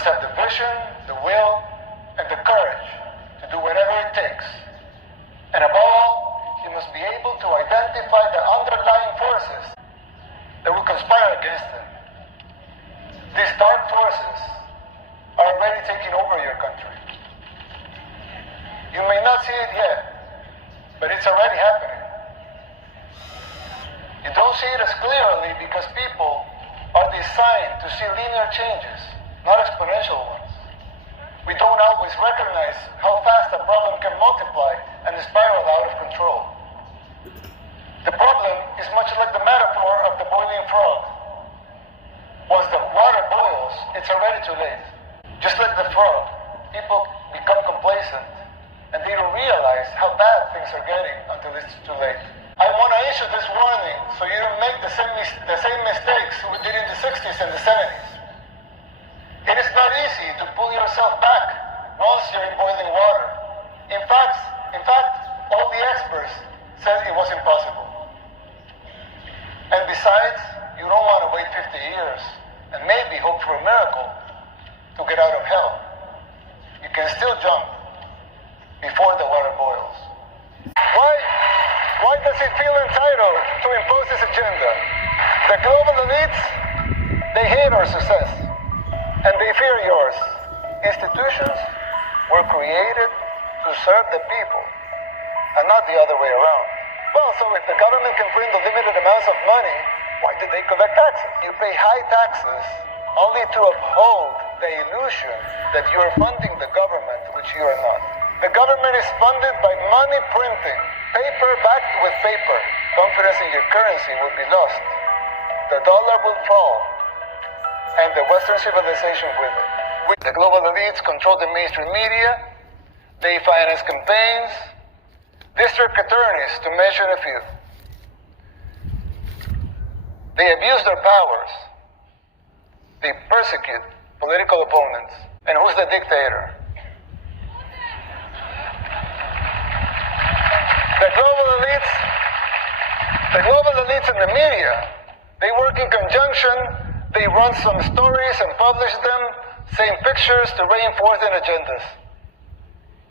must have the vision, the will, and the courage to do whatever it takes. And above all, he must be able to identify the underlying forces that will conspire against him. These dark forces are already taking over your country. You may not see it yet, but it's already happening. You don't see it as clearly because people are designed to see linear changes, not exponential ones. We don't always recognize how fast a problem can multiply and spiral out of control. The problem is much like the metaphor of the boiling frog. Once the water boils, it's already too late. Just like the frog, people become complacent and they don't realize how bad things are getting until it's too late. I want to issue this warning so you don't make the same mistakes we did in the 60s and the 70s. It is not easy to pull yourself back once you're in boiling water. In fact, all the experts said it was impossible. And besides, you don't want to wait 50 years and maybe hope for a miracle to get out of hell. You can still jump before the water boils. Why does it feel entitled to impose this agenda? The global elites, they hate our success, and they fear yours. Institutions were created to serve the people, and not the other way around. Well, so if the government can print unlimited amounts of money, why did they collect taxes? You pay high taxes only to uphold the illusion that you are funding the government, which you are not. The government is funded by money printing, paper backed with paper. Confidence in your currency will be lost. The dollar will fall, and the Western civilization with it. The global elites control the mainstream media. They finance campaigns, district attorneys, to mention a few. They abuse their powers. They persecute political opponents. And who's the dictator? The global elites in the media, they work in conjunction. They run some stories and publish them, same pictures to reinforce their agendas.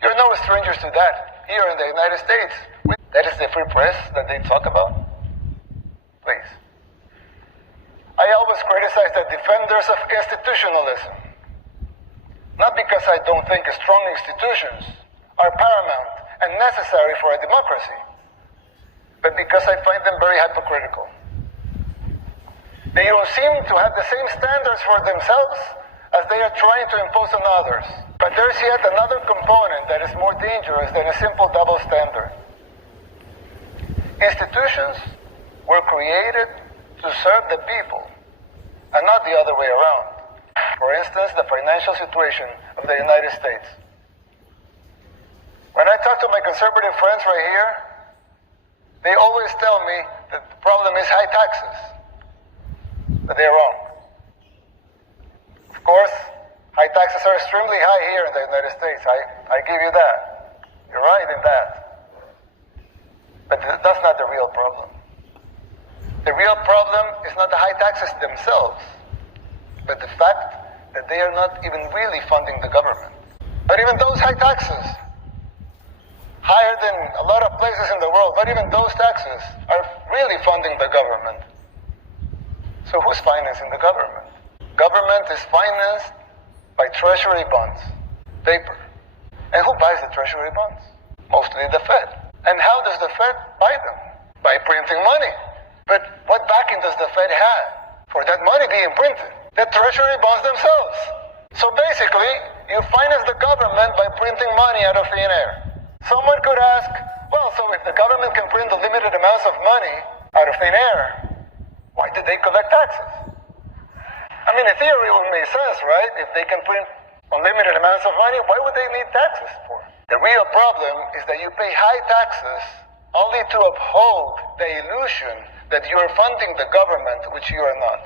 You're no strangers to that here in the United States. That is the free press that they talk about. Please. I always criticize the defenders of institutionalism. Not because I don't think strong institutions are paramount and necessary for a democracy, but because I find them very hypocritical. They don't seem to have the same standards for themselves as they are trying to impose on others. But there's yet another component that is more dangerous than a simple double standard. Institutions were created to serve the people, and not the other way around. For instance, the financial situation of the United States. When I talk to my conservative friends right here, they always tell me that the problem is high taxes, but they're wrong. Of course, high taxes are extremely high here in the United States. I give you that. You're right in that. But that's not the real problem. The real problem is not the high taxes themselves, but the fact that they are not even really funding the government. But even those high taxes, higher than a lot of places in the world, but even those taxes are really funding the government. So who's financing the government? Government is financed by treasury bonds, paper. And who buys the treasury bonds? Mostly the Fed. And how does the Fed buy them? By printing money. But what backing does the Fed have for that money being printed? The treasury bonds themselves. So basically, you finance the government by printing money out of thin air. Someone could ask, well, so if the government can print unlimited amounts of money out of thin air, why did they collect taxes? I mean, in theory, it would make sense, right? If they can print unlimited amounts of money, why would they need taxes for? The real problem is that you pay high taxes only to uphold the illusion that you are funding the government, which you are not.